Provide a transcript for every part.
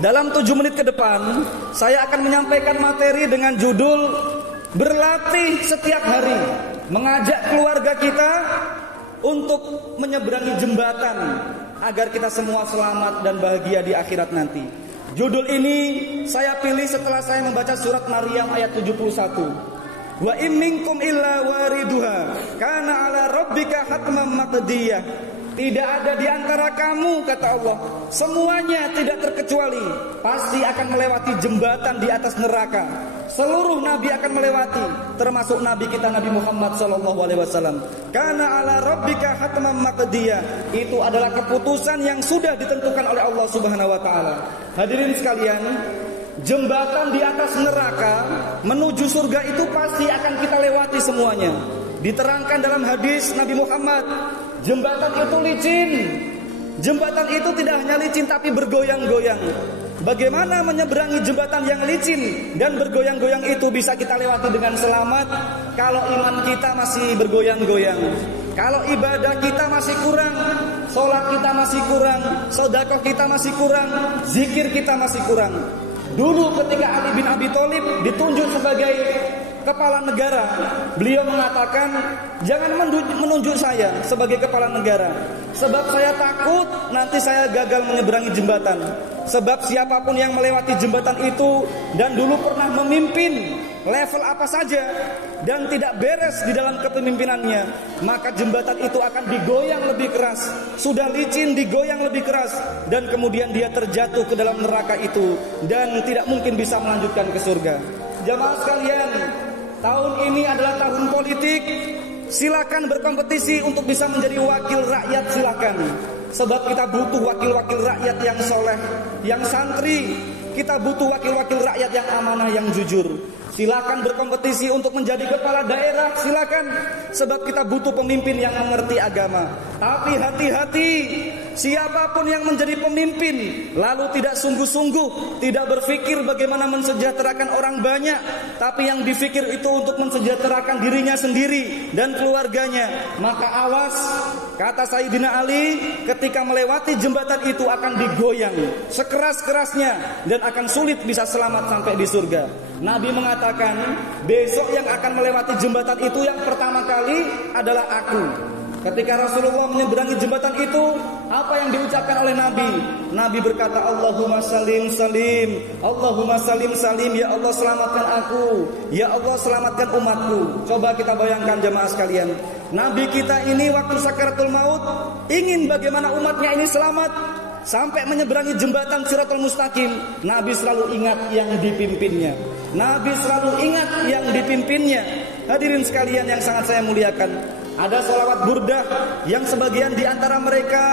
Dalam 7 menit ke depan, saya akan menyampaikan materi dengan judul berlatih setiap hari, mengajak keluarga kita untuk menyeberangi jembatan agar kita semua selamat dan bahagia di akhirat nanti. Judul ini saya pilih setelah saya membaca surat Maryam ayat 71. Wa in minkum illa wariduha kana ala rabbika hatman maqdiyah. Tidak ada di antara kamu, kata Allah, semuanya tidak terkecuali pasti akan melewati jembatan di atas neraka. Seluruh nabi akan melewati, termasuk nabi kita Nabi Muhammad SAW. Karena ala rabbika hatman maqdiyah, itu adalah keputusan yang sudah ditentukan oleh Allah Subhanahu wa taala. Hadirin sekalian, jembatan di atas neraka menuju surga itu pasti akan kita lewati semuanya. Diterangkan dalam hadis Nabi Muhammad, jembatan itu licin. Jembatan itu tidak hanya licin tapi bergoyang-goyang. Bagaimana menyeberangi jembatan yang licin dan bergoyang-goyang itu bisa kita lewati dengan selamat? Kalau iman kita masih bergoyang-goyang, kalau ibadah kita masih kurang, sholat kita masih kurang, sedekah kita masih kurang, zikir kita masih kurang. Dulu ketika Ali bin Abi Thalib ditunjuk sebagai kepala negara, beliau mengatakan, jangan menunjuk saya sebagai kepala negara, sebab saya takut nanti saya gagal menyeberangi jembatan. Sebab siapapun yang melewati jembatan itu dan dulu pernah memimpin level apa saja dan tidak beres di dalam kepemimpinannya, maka jembatan itu akan digoyang lebih keras. Sudah licin digoyang lebih keras, dan kemudian dia terjatuh ke dalam neraka itu dan tidak mungkin bisa melanjutkan ke surga. Jamaah sekalian, tahun ini adalah tahun politik. Silakan berkompetisi untuk bisa menjadi wakil rakyat, silakan. Sebab kita butuh wakil-wakil rakyat yang soleh, yang santri. Kita butuh wakil-wakil rakyat yang amanah, yang jujur. Silakan berkompetisi untuk menjadi kepala daerah, silakan. Sebab kita butuh pemimpin yang mengerti agama. Tapi hati-hati, siapapun yang menjadi pemimpin lalu tidak sungguh-sungguh, tidak berpikir bagaimana mensejahterakan orang banyak, tapi yang dipikir itu untuk mensejahterakan dirinya sendiri dan keluarganya, maka awas, kata Sayyidina Ali, ketika melewati jembatan itu akan digoyang sekeras-kerasnya dan akan sulit bisa selamat sampai di surga. Nabi mengatakan, besok yang akan melewati jembatan itu yang pertama kali adalah aku. Ketika Rasulullah menyeberangi jembatan itu, apa yang diucapkan oleh Nabi? Nabi berkata, Allahumma salim salim, Allahumma salim salim, ya Allah selamatkan aku, ya Allah selamatkan umatku. Coba kita bayangkan jemaah sekalian, Nabi kita ini waktu sakaratul maut ingin bagaimana umatnya ini selamat sampai menyeberangi jembatan Shiratal Mustaqim. Nabi selalu ingat yang dipimpinnya, Nabi selalu ingat yang dipimpinnya. Hadirin sekalian yang sangat saya muliakan, ada sholawat burdah yang sebagian di antara mereka,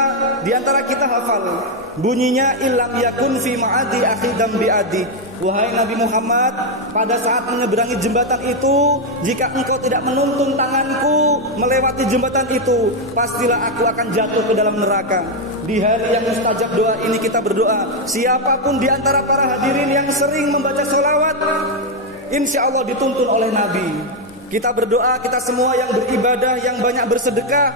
di antara kita hafal. Bunyinya, ilam yakun fi ma'adi akhidam bi'adi. Wahai Nabi Muhammad, pada saat menyeberangi jembatan itu, jika engkau tidak menuntun tanganku melewati jembatan itu, pastilah aku akan jatuh ke dalam neraka. Di hari yang mustajab doa ini kita berdoa, siapapun di antara para hadirin yang sering membaca sholawat, insya Allah dituntun oleh Nabi. Kita berdoa, kita semua yang beribadah, yang banyak bersedekah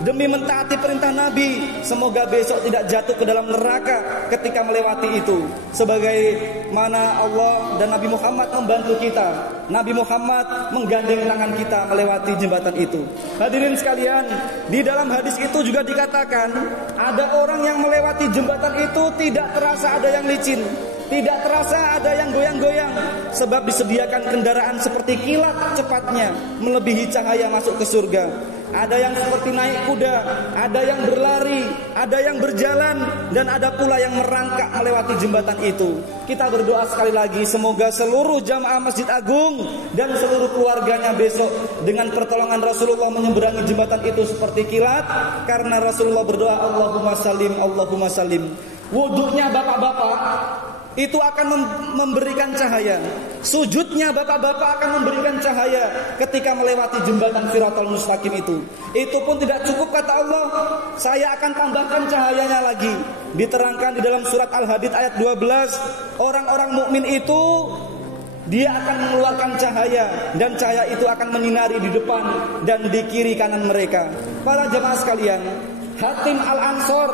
demi mentaati perintah Nabi, semoga besok tidak jatuh ke dalam neraka ketika melewati itu. Sebagaimana Allah dan Nabi Muhammad membantu kita, Nabi Muhammad menggandeng tangan kita melewati jembatan itu. Hadirin sekalian, di dalam hadis itu juga dikatakan, ada orang yang melewati jembatan itu tidak terasa ada yang licin, tidak terasa ada yang goyang-goyang, sebab disediakan kendaraan seperti kilat cepatnya melebihi cahaya masuk ke surga. Ada yang seperti naik kuda, ada yang berlari, ada yang berjalan, dan ada pula yang merangkak melewati jembatan itu. Kita berdoa sekali lagi, semoga seluruh jamaah Masjid Agung dan seluruh keluarganya besok dengan pertolongan Rasulullah menyeberangi jembatan itu seperti kilat, karena Rasulullah berdoa, Allahumma salim, Allahumma salim. Wudhunya bapak-bapak itu akan memberikan cahaya. Sujudnya bapak-bapak akan memberikan cahaya ketika melewati jembatan Shiratal Mustaqim itu. Itu pun tidak cukup, kata Allah, saya akan tambahkan cahayanya lagi. Diterangkan di dalam surat Al-Hadid ayat 12, orang-orang mukmin itu dia akan mengeluarkan cahaya, dan cahaya itu akan menyinari di depan dan di kiri kanan mereka. Para jemaah sekalian, Hatim Al-Ansor,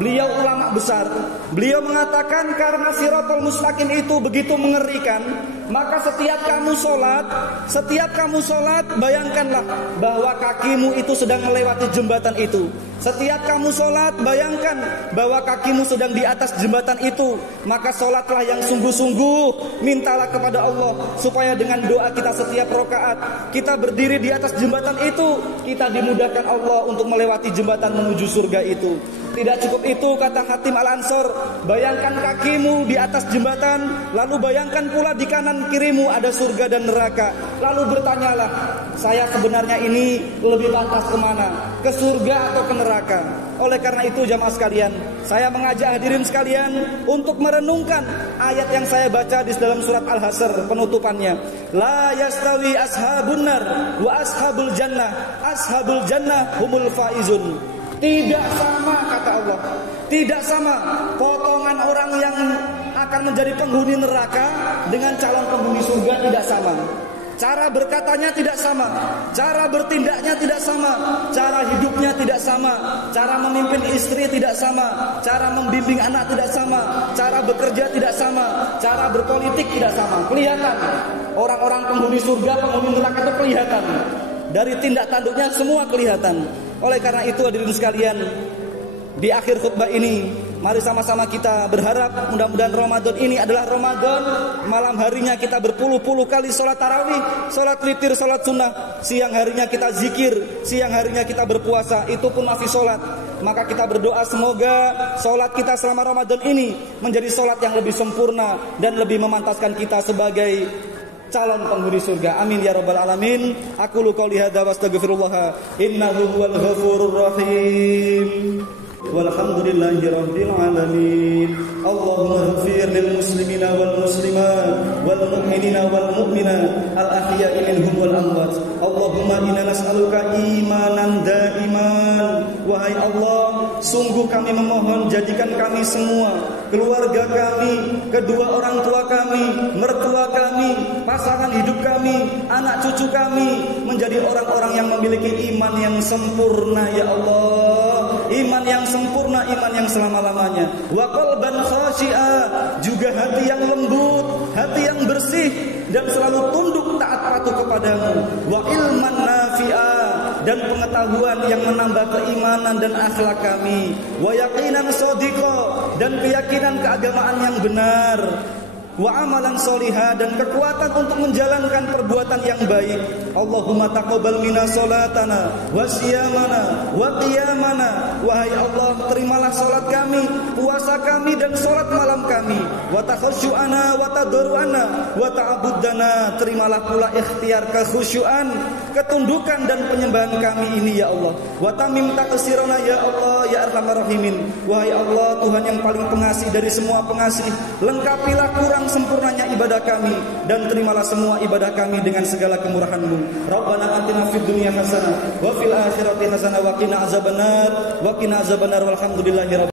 beliau ulama besar. Beliau mengatakan karena Shiratal Mustaqim itu begitu mengerikan, maka setiap kamu sholat, bayangkanlah bahwa kakimu itu sedang melewati jembatan itu. Setiap kamu sholat, bayangkan bahwa kakimu sedang di atas jembatan itu. Maka sholatlah yang sungguh-sungguh, mintalah kepada Allah supaya dengan doa kita setiap rakaat kita berdiri di atas jembatan itu, kita dimudahkan Allah untuk melewati jembatan menuju surga itu. Tidak cukup itu, kata Hatim Al-Ansor, bayangkan kakimu di atas jembatan, lalu bayangkan pula di kanan kirimu ada surga dan neraka. Lalu bertanyalah, saya sebenarnya ini lebih pantas kemana? Ke surga atau ke neraka? Oleh karena itu jamaah sekalian, saya mengajak hadirin sekalian untuk merenungkan ayat yang saya baca di dalam surat Al-Hasyr penutupannya. La yastawi ashabun nar wa ashabul jannah humul faizun. Tidak sama, kata Allah, tidak sama potongan orang yang akan menjadi penghuni neraka dengan calon penghuni surga, tidak sama. Cara berkatanya tidak sama, cara bertindaknya tidak sama, cara hidupnya tidak sama, cara memimpin istri tidak sama, cara membimbing anak tidak sama, cara bekerja tidak sama, cara berpolitik tidak sama. Kelihatan orang-orang penghuni surga, penghuni neraka itu kelihatan. Dari tindak tanduknya semua kelihatan. Oleh karena itu hadirin sekalian, di akhir khutbah ini mari sama-sama kita berharap mudah-mudahan Ramadan ini adalah Ramadan malam harinya kita berpuluh-puluh kali sholat tarawih, sholat witir, sholat sunnah. Siang harinya kita zikir, siang harinya kita berpuasa, itu pun masih sholat. Maka kita berdoa semoga sholat kita selama Ramadan ini menjadi sholat yang lebih sempurna dan lebih memantaskan kita sebagai calon penghuni surga. Amin ya rabbal alamin. Aqulu qouli hadza wa astaghfirullah innahu huwal ghafurur rahim. Walhamdulillahi rabbil alamin. Allahumma ighfir lil muslimina wal muslimat wal mu'minina wal mu'minat al ahya'i minhum wal amwat. Allahumma inna nas'aluka imanan daiman. Wahai Allah, sungguh kami memohon jadikan kami semua, keluarga kami, kedua orang tua kami, mertua kami, pasangan hidup kami, anak cucu kami menjadi orang-orang yang memiliki iman yang sempurna ya Allah. Iman yang sempurna, iman yang selama-lamanya. Wa qalban khashi'a, juga hati yang lembut, hati yang bersih dan selalu tunduk taat patuh kepadamu. Wa ilman nafi'a, dan pengetahuan yang menambah keimanan dan akhlak kami. Wa yaqinan shadiqa, dan keyakinan keagamaan yang benar. Wa amalan solihah, dan kekuatan untuk menjalankan perbuatan yang baik. Allahumma taqabbal minna salatana wa siyamana wa qiyamana. Wahai Allah, terimalah salat kami, puasa kami dan salat malam kami. Wa takhashu'ana wa tadarru'ana wa ta'abuddana. Terimalah pula ikhtiar kekhusyuan, ketundukan dan penyembahan kami ini ya Allah. Wa tamim taqsirana ya Allah ya arhamar rahimin. Wahai Allah, Tuhan yang paling pengasih dari semua pengasih, lengkapilah kurang sempurnanya ibadah kami dan terimalah semua ibadah kami dengan segala kemurahan-Mu. Rabbana atina fid dunya hasanah wa fil akhirati hasanah wa qina azabannar walhamdulillahi rabbil